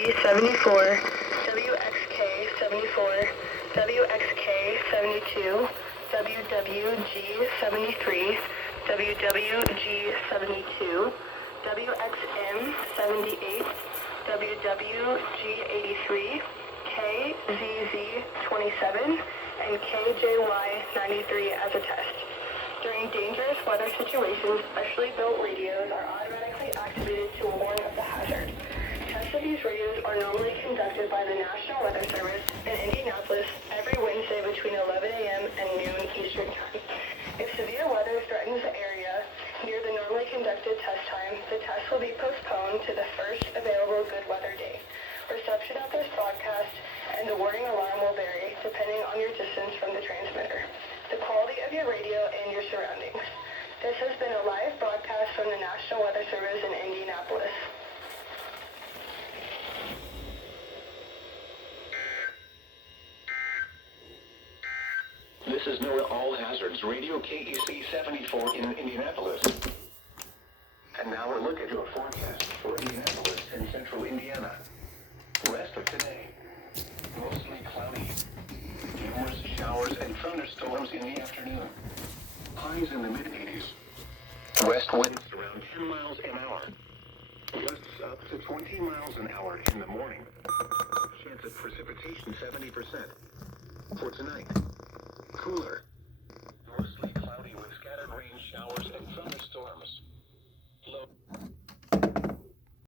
WXG74, WXK74, WXK72, WWG73, WWG72, WXM78, WWG83, KZZ27, and KJY93 as a test. During dangerous weather situations, specially built radios are automatically activated to warn of the hazard. Tests of these radios are normally conducted by the National Weather Service in Indianapolis every Wednesday between 11 a.m. and noon Eastern Time. If severe weather threatens the area near the normally conducted test time, the test will be postponed to the first available good weather day. Reception of this broadcast and the warning alarm will vary depending on your distance from the transmitter, the quality of your radio, and your surroundings. This has been a live broadcast from the National Weather Service in Indianapolis. This is NOAA All Hazards Radio KEC74 in Indianapolis. And now a look at your forecast for Indianapolis and central Indiana. Rest of today, mostly cloudy. Numerous showers and thunderstorms in the afternoon. Highs in the mid-80s. West winds around 10 miles an hour. Gusts up to 20 miles an hour in the morning. Chance of precipitation 70%. For tonight, cooler. Mostly cloudy with scattered rain showers and thunderstorms.